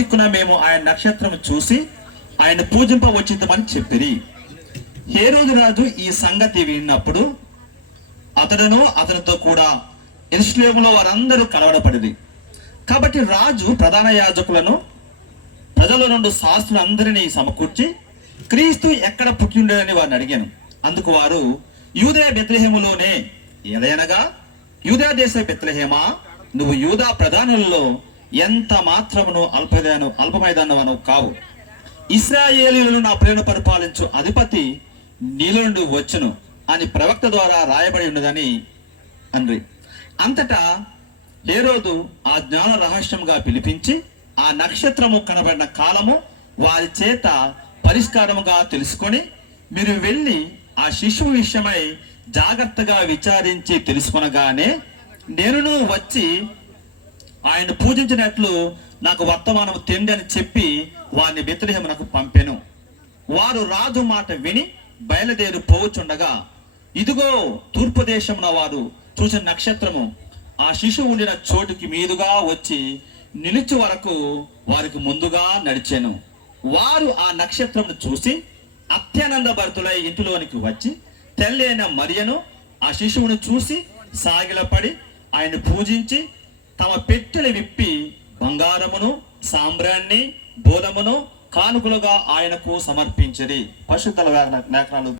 దిక్కున మేము ఆయన నక్షత్రం చూసి ఆయన పూజింపవచ్చిద్దామని చెప్పిరి. హేరోదు రాజు ఈ సంగతి విన్నప్పుడు అతడును అతనితో కూడా యెరూషలేములో వారందరూ కలవరపడిరి. కాబట్టి రాజు ప్రధాన యాజకులను ప్రజల నుండి శాస్త్రులందరినీ సమకూర్చి క్రీస్తు ఎక్కడ పుట్టి ఉండేదని వారిని అడిగాను. అందుకు వారు, యూదయ బెత్లెహేములోనే. ఏలయనగా, యూదయ దేశ బెత్లెహేమా, నువ్వు యూదా ప్రధానులలో ఎంత మాత్రమును అల్పమైదానవను కావు. ఇశ్రాయేలీయులను నా ప్రేమ పరిపాలించు అధిపతి నీలో నుండి వచ్చును అని ప్రవక్త ద్వారా రాయబడి ఉన్నదని అండ్రి. అంతటా హేరోదు ఆ జ్ఞాన రహస్యంగా పిలిపించి ఆ నక్షత్రము కనబడిన కాలము వారి చేత పరిష్కారముగా తెలుసుకొని, మీరు వెళ్ళి ఆ శిశువు విషయమై జాగ్రత్తగా విచారించి తెలుసుకొనగానే నేనును వచ్చి ఆయన పూజించినట్లు నాకు వర్తమానం తెండి అని చెప్పి వారిని బెత్లెహేమునకు పంపెను. వారు రాజు మాట విని బయలుదేరి పోవచుండగా, ఇదిగో తూర్పు దేశమున వారు చూసిన నక్షత్రము ఆ శిశువు ఉండిన చోటుకి మీదుగా వచ్చి నిలిచి వరకు వారికి ముందుగా నడిచాను. వారు ఆ నక్షత్రమును చూసి అత్యానంద భరితులై ఇంటిలోనికి వచ్చి తెల్లైన మరియను ఆ శిశువును చూసి సాగిలపడి ఆయన పూజించి తమ పెట్టెలు విప్పి బంగారమును సాంబ్రాన్ని బోధమును కానుకలుగా ఆయనకు సమర్పించిరి. పరిశుద్ధ లేఖనాలు